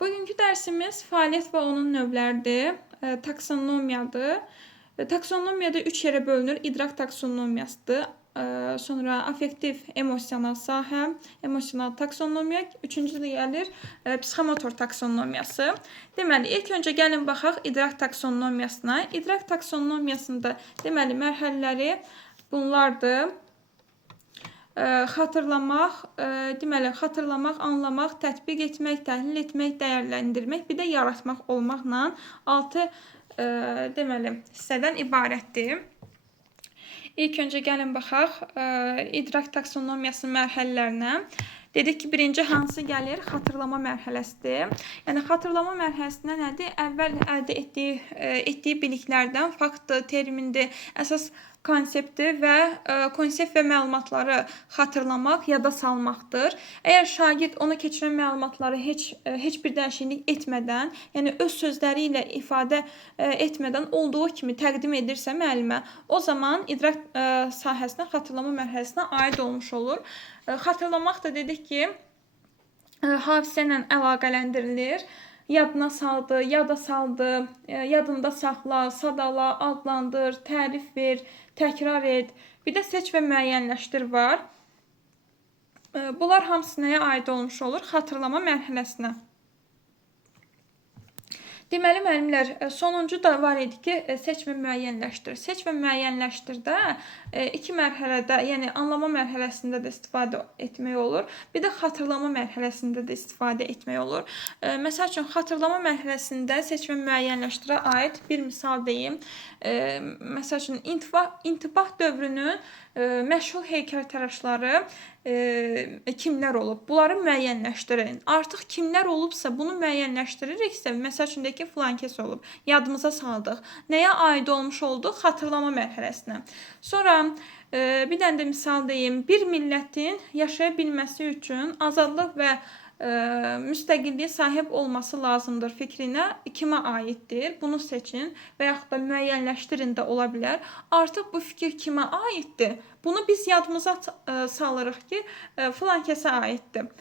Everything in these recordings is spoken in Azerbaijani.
Bugünkü dərsimiz fəaliyyət və onun növləridir. Taksonomiyadır. Taksonomiyada 3 yerə bölünür. İdrak taksonomiyasıdır. Sonra affektiv emosional sahə, emosional taksonomiya, üçüncü də gəlir psixomotor taksonomiyası. Deməli, ilk öncə gəlin baxaq idrak taksonomiyasına. İdrak taksonomiyasında deməli mərhələləri bunlardır. Xatırlamaq, deməli, xatırlamaq, anlamaq, tətbiq etmək, təhlil etmək, dəyərləndirmək, bir də yaratmaq olmaqla 6 deməli, hissədən ibarətdir. İlk öncə gəlin baxaq idrak taksonomiyasının mərhələlərinə. Dedik ki, birinci hansı gəlir? Xatırlama mərhələsidir. Yəni, xatırlama mərhələsində nədir? Əvvəl əldə etdiyi biliklərdən faktdır, termindir, əsas konseptdir və konsept və məlumatları xatırlamaq, yada salmaqdır. Əgər şagird ona keçirən məlumatları heç bir dəyişiklik etmədən, yəni öz sözləri ilə ifadə etmədən olduğu kimi təqdim edirsə müəllimə, o zaman idrak sahəsinə, xatırlama mərhələsinə aid olmuş olur. Xatırlamaq da dedik ki, hafizə ilə əlaqələndirilir. Yadına saldı, yada saldı, yadında saxla, sadala, adlandır, tərif ver, təkrar et. Bir də seç və müəyyənləşdir var. Bunlar hamısı nəyə aid olmuş olur? Xatırlama mərhələsinə. Deməli, müəllimlər, sonuncu da var idi ki, seç və müəyyənləşdir. Seç və müəyyənləşdirdə iki mərhələdə, yəni anlama mərhələsində də istifadə etmək olur. Bir də xatırlama mərhələsində də istifadə etmək olur. Məsəl üçün, xatırlama mərhələsində seç və müəyyənləşdirə aid bir misal deyim. Məsəl üçün, intibah dövrünün məşhur heykəltaraşları kimlər olub? Bunları müəyyənləşdirin. Artıq kimlər olubsa, bunu müəyyənləşdiririksə, məsəl üçün, ki, filan kəs olub, yadımıza saldıq. Nəyə aid olmuş oldu? Xatırlama mərhələsinə. Sonra bir dənə də misal deyim. Bir millətin yaşaya bilməsi üçün azadlıq və müstəqilliyə sahib olması lazımdır fikrinə kimə aiddir? Bunu seçin və yaxud da müəyyənləşdirin də ola bilər. Artıq bu fikir kimə aiddir? Bunu biz yadımıza salırıq ki, filan kəsə aiddir.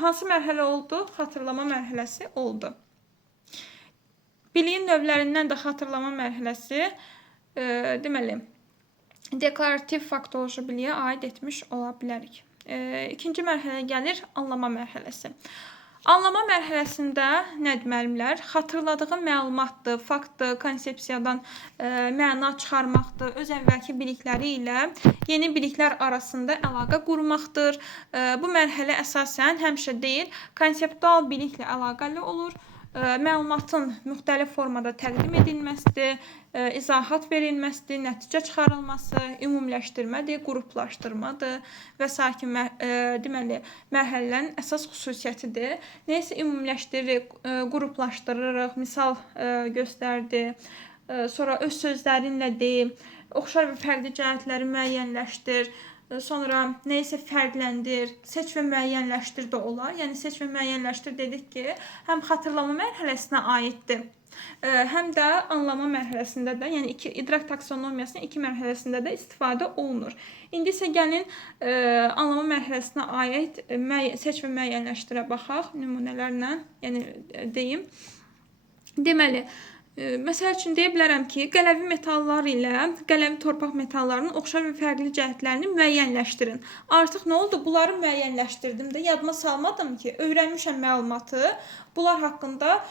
Hansı mərhələ oldu? Xatırlama mərhələsi oldu. Biliyin növlərindən də xatırlama mərhələsi deməli, deklarativ faktoloji biliyə aid etmiş ola bilərik. İkinci mərhələ gəlir anlama mərhələsi. Anlama mərhələsində nədir müəllimlər? Xatırladığı məlumatdır, faktdır, konsepsiyadan məna çıxarmaqdır, öz əvvəlki bilikləri ilə yeni biliklər arasında əlaqə qurmaqdır. Bu mərhələ əsasən həmişə deyil, konseptual biliklə əlaqəli olur. Məlumatın müxtəlif formada təqdim edilməsidir, izahat verilməsidir, nəticə çıxarılması, ümumiləşdirmədir, qruplaşdırmadır və s. deməli, mərhələlərin əsas xüsusiyyətidir. Neysə ümumiləşdiririk, qruplaşdırırıq, misal göstərdi, sonra öz sözlərinlə deyim, oxşar və fərqli cəhətləri müəyyənləşdir, sonra neysə fərqləndir, seç və müəyyənləşdir də olar. Yəni, seç və müəyyənləşdir dedik ki, həm xatırlama mərhələsinə aiddir, həm də anlama mərhələsində də, yəni idrak taksonomiyasının iki mərhələsində də istifadə olunur. İndi isə gəlin anlama mərhələsinə aid seç və müəyyənləşdirə baxaq nümunələrlə, yəni deyim. Deməli, məsəl üçün deyə bilərəm ki, qələvi metallar ilə qələvi torpaq metallarının oxşar və fərqli cəhətlərini müəyyənləşdirin. Artıq nə oldu? Bunları müəyyənləşdirdim də, yadıma salmadım ki, öyrənmişəm məlumatı. Bunlar haqqında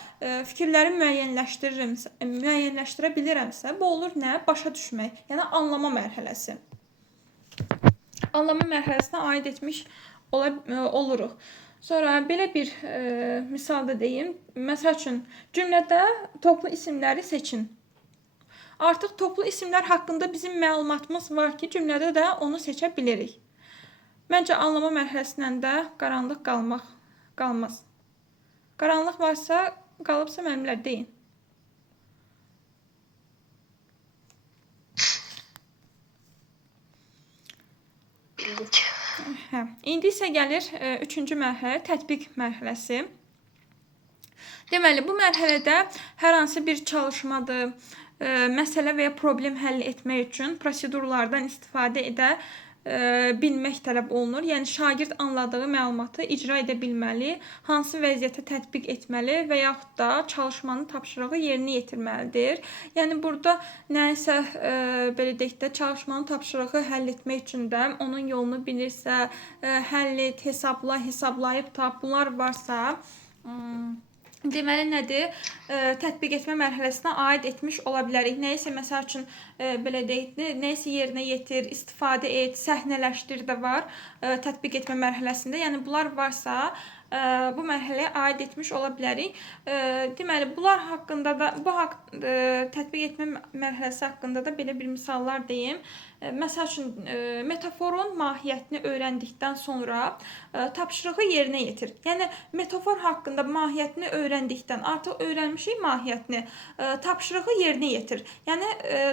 fikirləri müəyyənləşdirə bilirəmsə, bu olur nə? Başa düşmək, yəni anlama mərhələsi. Anlama mərhələsinə aid etmiş oluruq. Sonra belə bir misal da deyim. Məsəl üçün, cümlədə toplu isimləri seçin. Artıq toplu isimlər haqqında bizim məlumatımız var ki, cümlədə də onu seçə bilirik. Məncə, anlama mərhələsindən də qaranlıq qalmaz. Qaranlıq varsa, qalıbsa müəllimlər deyin. Bildik. İndi isə gəlir üçüncü mərhələ, tətbiq mərhələsi. Deməli, bu mərhələdə hər hansı bir çalışmadır, məsələ və ya problem həll etmək üçün prosedurlardan istifadə edə bilmək tələb olunur. Yəni şagird anladığı məlumatı icra edə bilməli, hansı vəziyyətə tətbiq etməli və yaxud da çalışmanın tapşırığı yerinə yetirməlidir. Yəni burada nəyisə belə deyək də çalışmanın tapşırığı həll etmək üçün də onun yolunu bilirsə, həll et, hesabla, hesablayıb tap, bunlar varsa, deməli nədir? Tətbiq etmə mərhələsinə aid etmiş ola bilərik. Nəyisə məsəl üçün belə deyək, nəyisə yerinə yetir, istifadə et, səhnələşdir də var tətbiq etmə mərhələsində. Yəni bunlar varsa bu mərhələyə aid etmiş ola bilərik. Deməli bunlar haqqında da tətbiq etmə mərhələsi haqqında da belə bir misallar deyim. Məsəl üçün metaforun mahiyyətini öyrəndikdən sonra tapşırığı yerinə yetir. Yəni metafor haqqında mahiyyətini öyrəndikdən artıq öyrənmişik mahiyyətini, tapşırığı yerinə yetir. Yəni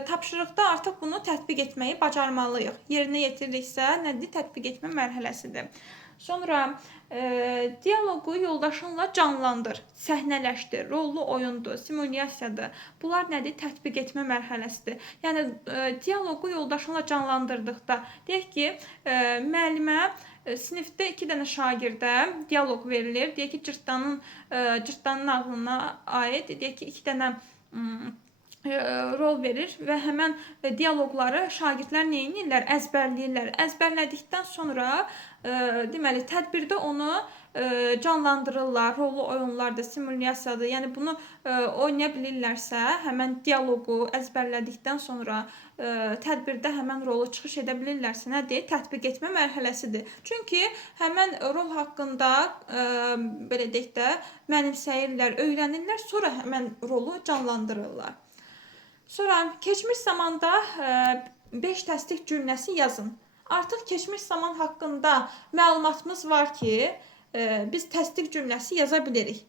tapşırıqda artıq bunu tətbiq etməyi bacarmalıyıq. Yerinə yetiriksə nədir? Tətbiq etmə mərhələsidir. Sonra dialoqu yoldaşınla canlandır, səhnələşdir, rollu oyundur, simulyasiyadır. Bunlar nədir? Tətbiq etmə mərhələsidir. Yəni dialoqu yoldaşınla canlandırdıqda, deyək ki, müəllimə sinifdə 2 dənə şagirdə dialoq verilir. Deyək ki, cırtdanın nağılına aid, deyək ki, 2 dənə rol verir və həmən dialoqları şagirdlər nə edirlər? Əzbərləyirlər. Əzbərlədikdən sonra deməli tədbirdə onu canlandırırlar, rollu oyunlardır, simulyasiyadır. Yəni bunu oynaya bilirlərsə, həmən dialoqu əzbərlədikdən sonra tədbirdə həmən rolu çıxış edə bilirlərsə, nədir? Tətbiq etmə mərhələsidir. Çünki həmən rol haqqında belə deyək də mənimsəyirlər, öyrənirlər, sonra həmən rolu canlandırırlar. Sonra keçmiş zamanda 5 təsdiq cümləsi yazın. Artıq keçmiş zaman haqqında məlumatımız var ki, biz təsdiq cümləsi yaza bilirik.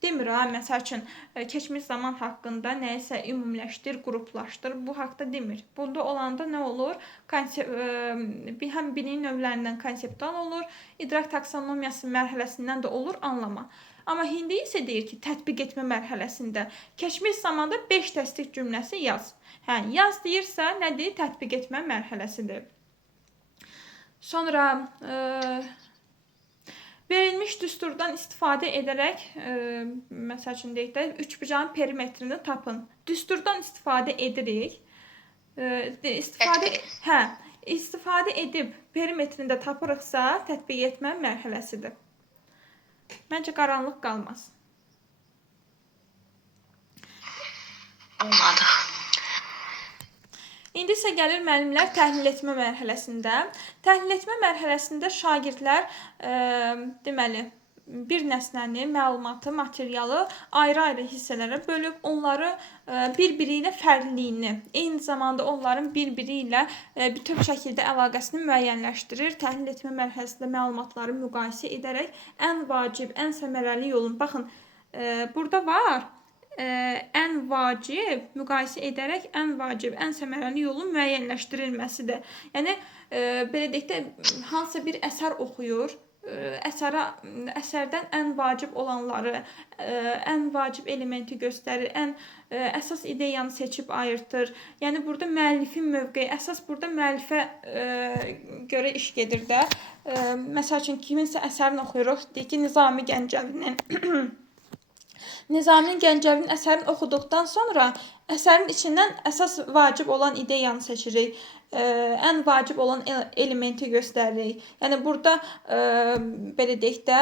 Demir ha, məsəl üçün keçmiş zaman haqqında nəyisə ümumiləşdir, qruplaşdır, bu haqda demir. Burada olanda nə olur? Həm bilik növlərindən konseptual olur, idrak taksonomiyası mərhələsindən də olur anlama. Amma indi isə deyir ki, tətbiq etmə mərhələsində keçmiş zamanda 5 təsdiq cümləsi yaz. Hə, yaz deyirsə, nədir? Tətbiq etmə mərhələsidir. Sonra verilmiş düsturdan istifadə edərək, məsəl üçün deyək də, üçbucağın perimetrini tapın. Düsturdan istifadə edirik. İstifadə edib perimetrini də tapırıqsa, tətbiq etmə mərhələsidir. Məncə qaranlıq qalmaz. Olmadı. İndi isə gəlir müəllimlər təhlil etmə mərhələsində. Təhlil etmə mərhələsində şagirdlər deməli bir nəsnəni, məlumatı, materialı ayrı-ayrı hissələrə bölüb, onları bir-biri ilə fərqliliyini, eyni zamanda onların bir-biri ilə bütöv şəkildə əlaqəsini müəyyənləşdirir. Təhlil etmə mərhələsində məlumatları müqayisə edərək ən vacib, ən səmərəli yolun, baxın, burada var, ən vacib, müqayisə edərək ən vacib, ən səmərəli yolun müəyyənləşdirilməsidir. Yəni, belə deyək də, hansısa bir əsər oxuyur, əsərdən ən vacib olanları, ən vacib elementi göstərir, ən əsas ideyanı seçib ayırtır. Yəni, burada müəllifin mövqeyi, əsas burada müəllifə görə iş gedir də. Məsəl üçün, kiminsə əsərini oxuyuruq, deyək ki, Nizami Gəncəvinin. Nizami Gəncəvinin əsərini oxuduqdan sonra əsərin içindən əsas vacib olan ideyanı seçirik. Ən vacib olan elementi göstəririk. Yəni, burada, belə deyək də,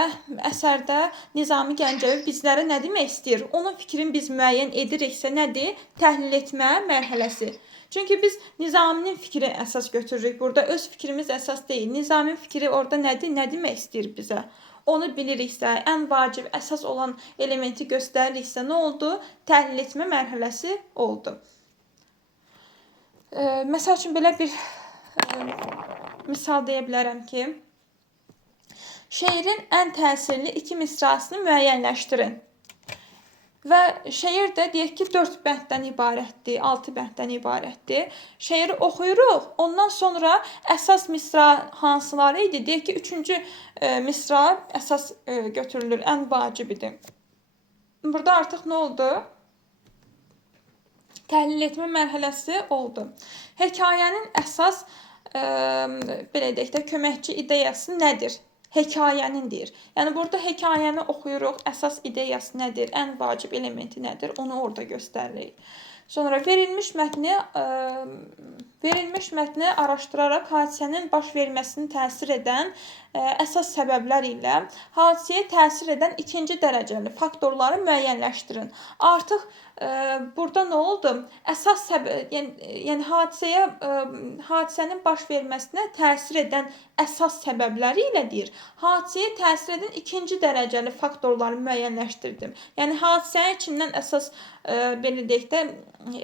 əsərdə Nizami Gəncəvi bizlərə nə demək istəyir? Onun fikrini biz müəyyən ediriksə, nədir? Təhlil etmə mərhələsi. Çünki biz Nizaminin fikri əsas götürürük. Burada öz fikrimiz əsas deyil. Nizaminin fikri orada nədir? Nə demək istəyir bizə? Onu biliriksə, ən vacib, əsas olan elementi göstəririksə, nə oldu? Təhlil etmə mərhələsi oldu. Məsəl üçün, belə bir misal deyə bilərəm ki, şeirin ən təsirli 2 misrasını müəyyənləşdirin. Və şeir də deyək ki, 4 bənddən ibarətdir, 6 bənddən ibarətdir. Şeiri oxuyuruq, ondan sonra əsas misra hansıları idi? Deyək ki, 3-cü misra əsas götürülür, ən vacibidir. Burada artıq nə oldu? Təhlil etmə mərhələsi oldu. Hekayənin əsas belə deyək də, köməkçi ideyası nədir? Hekayənin deyir. Yəni burada hekayəni oxuyuruq, əsas ideyası nədir, ən vacib elementi nədir, onu orada göstəririk. Sonra verilmiş mətni araşdıraraq hadisənin baş verməsini təsir edən əsas səbəblər ilə hadisəyə təsir edən ikinci dərəcəli faktorları müəyyənləşdirin. Artıq burada nə oldu? Əsas səbəb, yəni hadisənin baş verməsinə təsir edən əsas səbəbləri ilə deyir. Hadisəyə təsir edən ikinci dərəcəli faktorları müəyyənləşdirdim. Yəni hadisənin içindən əsas belə deyək də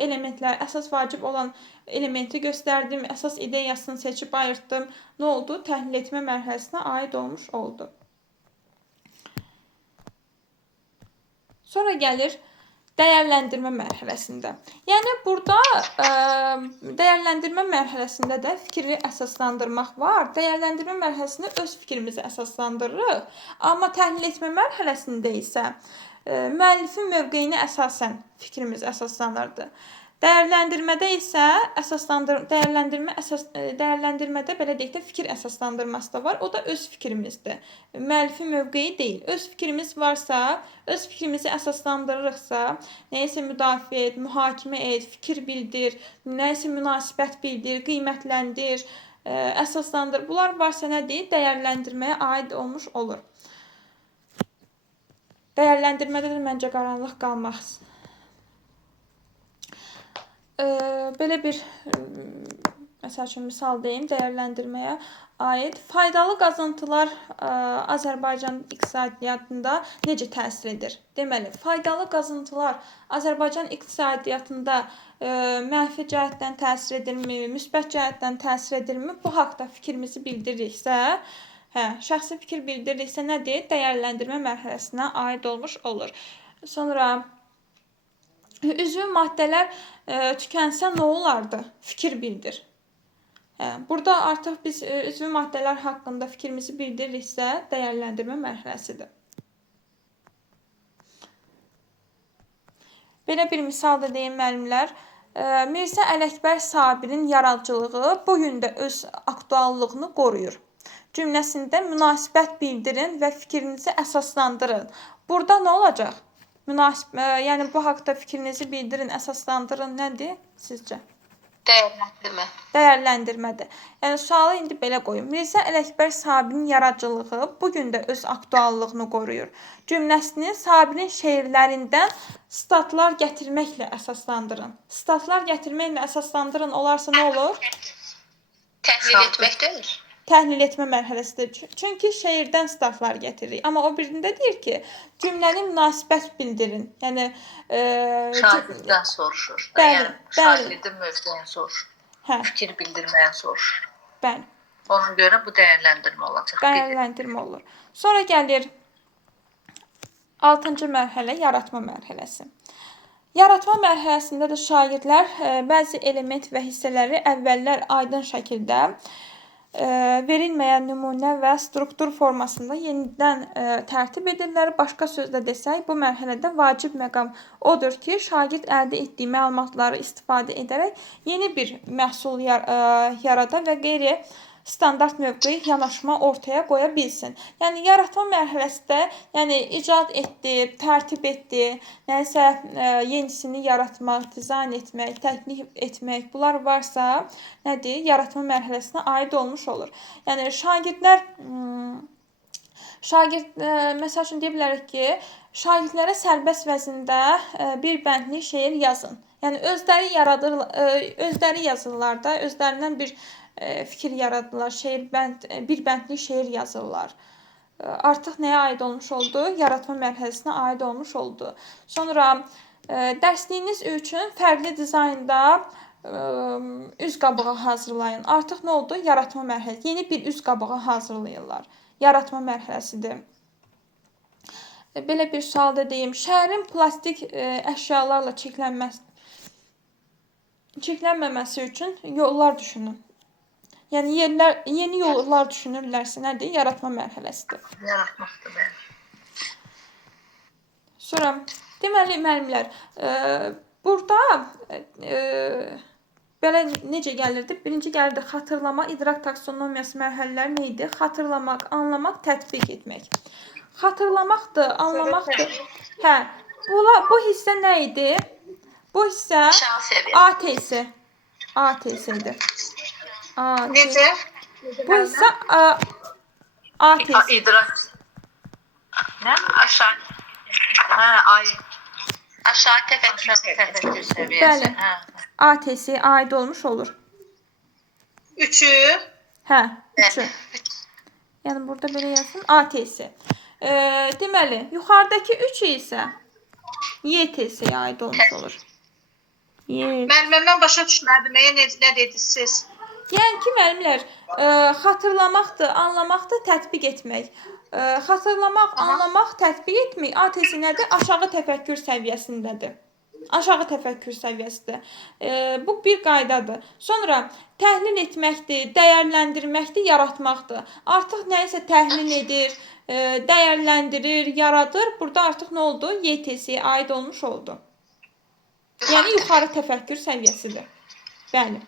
elementlər, əsas vacib olan elementi göstərdim, əsas ideyasını seçib ayırtdım. Nə oldu? Təhlil etmə mərhələsinə aid olmuş oldu. Sonra gəlir dəyərləndirmə mərhələsində. Yəni burada dəyərləndirmə mərhələsində də fikri əsaslandırmaq var. Dəyərləndirmə mərhələsində öz fikrimizi əsaslandırırıq. Amma təhlil etmə mərhələsində isə müəllifin mövqeyinə əsasən fikrimiz əsaslanırdı. Dəyərləndirmədə isə dəyərləndirmədə belə deyək də fikir əsaslandırması da var. O da öz fikrimizdir. Müəllifin mövqeyi deyil. Öz fikrimiz varsa, öz fikrimizi əsaslandırırıqsa, nəyisə müdafiə et, mühakimə et, fikir bildir, nəyisə münasibət bildir, qiymətləndir, əsaslandır. Bunlar varsa nədir? Dəyərləndirməyə aid olmuş olur. Dəyərləndirmədə də məncə qaranlıq qalmaq. Belə bir məsəl üçün misal deyim, dəyərləndirməyə aid faydalı qazıntılar Azərbaycan iqtisadiyyatında necə təsir edir? Deməli, faydalı qazıntılar Azərbaycan iqtisadiyyatında mənfi cəhətdən təsir edirmi, müsbət cəhətdən təsir edirmi? Bu haqda fikrimizi bildiririksə, şəxsi fikir bildiririksə nədir? Dəyərləndirmə mərhələsinə aid olmuş olur. Sonra üzvü maddələr tükənsə nə olardı? Fikir bildir. Burada artıq biz üzvü maddələr haqqında fikrimizi bildiririksə, dəyərləndirmə mərhələsidir. Belə bir misal da deyim müəllimlər. Mirzə Ələkbər Sabirin yaradıcılığı bu gün də öz aktuallığını qoruyur. Cümləsində münasibət bildirin və fikrinizi əsaslandırın. Burada nə olacaq? Yəni bu haqda fikrinizi bildirin, əsaslandırın nədir sizcə? Dəyərləndirmə. Dəyərləndirmədir. Yəni sualı indi belə qoyun. Mirzə Ələkbər Sabirin yaradıcılığı bu gün də öz aktuallığını qoruyur. Cümləsini Sabirin şeirlərindən statlar gətirməklə əsaslandırın. Statlar gətirməklə əsaslandırın olarsa nə olur? Təhlil etmək deyil. Təhlil etmə mərhələsidir. Çünki şeirdən statlar gətiririk. Amma o birində deyir ki, cümləni münasibət bildirin. Yəni şagirddən soruşur. Bəli, şagirdin mövqeyini soruşur. Fikir bildirməyən soruşur. Bəli. Ona görə bu dəyərləndirmə olacaq. Dəyərləndirmə olur. Sonra gəlir 6-cı mərhələ, yaratma mərhələsi. Yaratma mərhələsində də şagirdlər bəzi element və hissələri əvvəllər aydın şəkildə verilməyən nümunə və struktur formasında yenidən tərtib edirlər. Başqa sözlə desək, bu mərhələdə vacib məqam odur ki, şagird əldə etdiyi məlumatları istifadə edərək yeni bir məhsul yarada və qeyri standart mövqeyi yanaşma ortaya qoya bilsin. Yəni yaratma mərhələsində, yəni icad etdi, tərtib etdi, nəsə yenisini yaratmaq, dizayn etmək, təklif etmək, bunlar varsa nədir? Yaratma mərhələsinə aid olmuş olur. Yəni məsəl üçün deyə bilərik ki, şagirdlərə sərbəst vəzində bir bəndli şeir yazın. Yəni özləri yazırlar da, özlərindən bir fikir yaradırlar, bir bəndli şeir yazırlar. Artıq nəyə aid olmuş oldu? Yaratma mərhələsinə aid olmuş oldu. Sonra dərsliyiniz üçün fərqli dizaynda üz qabağı hazırlayın. Artıq nə oldu? Yaratma mərhələsi. Yeni bir üz qabağı hazırlayırlar. Yaratma mərhələsidir. Belə bir sual da deyim. Şəhərin plastik əşyalarla çirklənməməsi üçün yollar düşünün. Yəni yeni yollar düşünürlərsə nədir? Yaratma mərhələsidir. Yaratmaqdır, bəli. Sonra deməli müəllimlər, burada belə necə gəlirdi? Birinci gəlirdi xatırlama, idrak taksonomiyası mərhələləri nə idi? Xatırlamaq, anlamaq, tətbiq etmək. Xatırlamaqdır, anlamaqdır. Hə, bu hissə nə idi? Bu hissə ATS. ATS idi. Necə? Bu hissə ATS. İdrak. Nə? Aşağı. Hə, ay. Aşağı təfəkkür səviyyəsi. Bəli. ATS-ə aid olmuş olur. Üçü. Hə, üçü. Yəni burada belə yazsın, ATS. Deməli, yuxarıdakı üçü isə YTS-ə aid olmuş olur. Mən başa düşmədim. Nə dediniz? Yəni ki, müəllimlər, xatırlamaqdır, anlamaqdır, tətbiq etmək. Xatırlamaq, anlamaq, tətbiq etmək ATS nədir? Aşağı təfəkkür səviyyəsindədir. Aşağı təfəkkür səviyyəsidir. Bu bir qaydadır. Sonra təhlil etməkdir, dəyərləndirməkdir, yaratmaqdır. Artıq nəyisə təhlil edir, dəyərləndirir, yaradır. Burada artıq nə oldu? YTS-ə aid olmuş oldu. Yəni yuxarı təfəkkür səviyyəsidir. Bəli.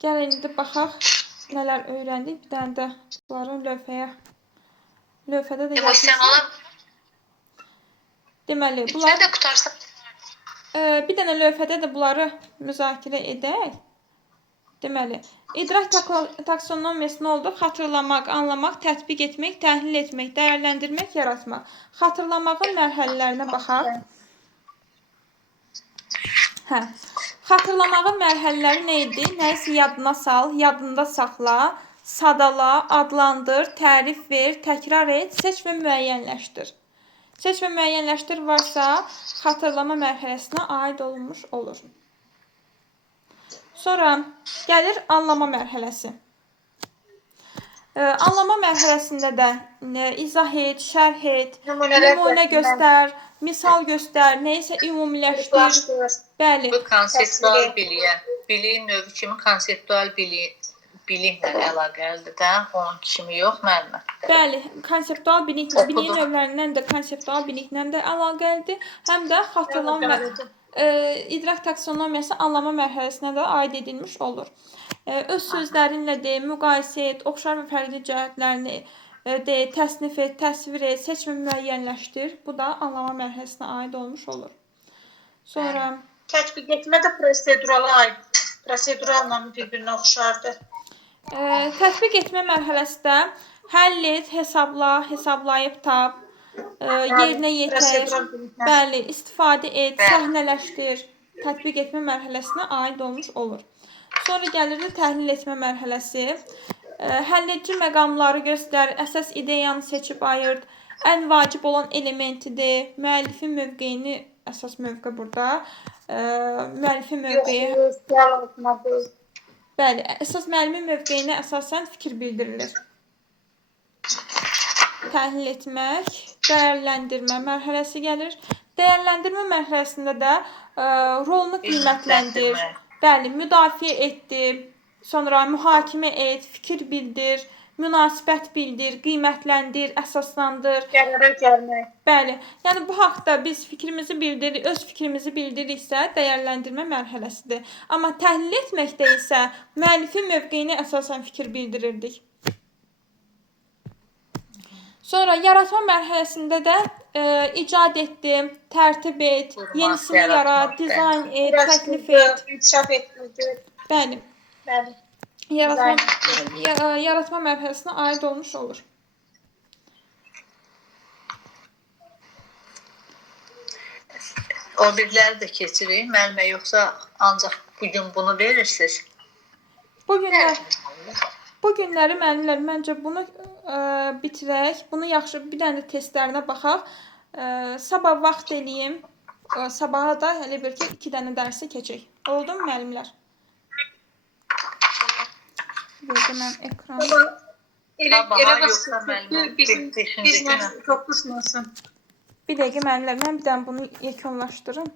Gəlin indi baxaq nələr öyrəndik. Bir dənə də bunları lövhədə də yazmışam. Deməli, bunlar da qutarsa. Bir dənə lövhədə də bunları müzakirə edək. Deməli, idrak taksonomiyası nə oldu? Xatırlamaq, anlamaq, tətbiq etmək, təhlil etmək, dəyərləndirmək, yaratmaq. Xatırlamağın mərhələlərinə baxaq. Hə. Xatırlamağın mərhələləri nə idi? Nəyisə yadına sal, yadında saxla, sadala, adlandır, tərif ver, təkrar et, seç və müəyyənləşdir. Seç və müəyyənləşdir varsa, xatırlama mərhələsinə aid olmuş olur. Sonra gəlir anlama mərhələsi. Anlama mərhələsində də izah et, şərh et, nümunə göstər, misal göstər, nəyisə ümumiləşdir. Bəli. Bu konseptual biliyə, biliyin növü kimi konseptual biliklə əlaqəlidir də, onun kimi yox müəllimə. Bəli, konseptual biliyin növlərindən də konseptual biliklə də əlaqəlidir, həm də xatırlama idrak taksonomiyası anlama mərhələsinə də aid edilmiş olur. Öz sözlərinlə de, müqayisə et, oxşar və fərqli cəhətlərini de, təsnif et, təsvir et, seç və müəyyənləşdir. Bu da anlama mərhələsinə aid olmuş olur. Sonra tətbiq etmə də prosedurala aid. Proseduralla bir-birinə oxşardır. Tətbiq etmə mərhələsi də həll et, hesabla, hesablayıb tap, yerinə yetir, bəli, istifadə et, səhnələşdir. Tətbiq etmə mərhələsinə aid olmuş olur. Sonra gəlir təhlil etmə mərhələsi. Həlledici məqamları göstər, əsas ideyanı seçib ayırt, ən vacib olan elementidir, müəllifin mövqeyini, əsas mövqe burada, müəllifin mövqeyi, bəli, əsas müəllimin mövqeyinə əsasən fikir bildirilir. Təhlil etmək, dəyərləndirmə mərhələsi gəlir. Dəyərləndirmə mərhələsində də rolunu qiymətləndir, bəli, müdafiə etdi, sonra mühakimə et, fikir bildir, münasibət bildir, qiymətləndir, əsaslandır. Qərara gəlmək. Bəli, yəni bu haqda biz fikrimizi bildiririk, öz fikrimizi bildiririksə dəyərləndirmə mərhələsidir. Amma təhlil etməkdə isə müəllifin mövqeyinə əsasən fikir bildirirdik. Sonra yaratma mərhələsində də icad etdi, tərtib et, yenisini yarat, dizayn et, təklif et. İnkişaf etdirdi. Bəli. Bəli. Yaratma mərhələsinə aid olmuş olur. O birləri də keçirik müəllimə, yoxsa ancaq bugün bunu verirsiniz? Bu günləri müəllimlər, məncə bunu bitirək. Bunu yaxşı bir dənə də testlərinə baxaq. Sabah vaxt eləyim. Sabaha da elə bir ki 2 dənə dərsi keçək. Oldu mu müəllimlər? Verdim mən ekranı. Elə baxsın, bizlə toqquşmasın. Bir dəqiqə müəllimlər, mən bir dənə bunu yekunlaşdırım.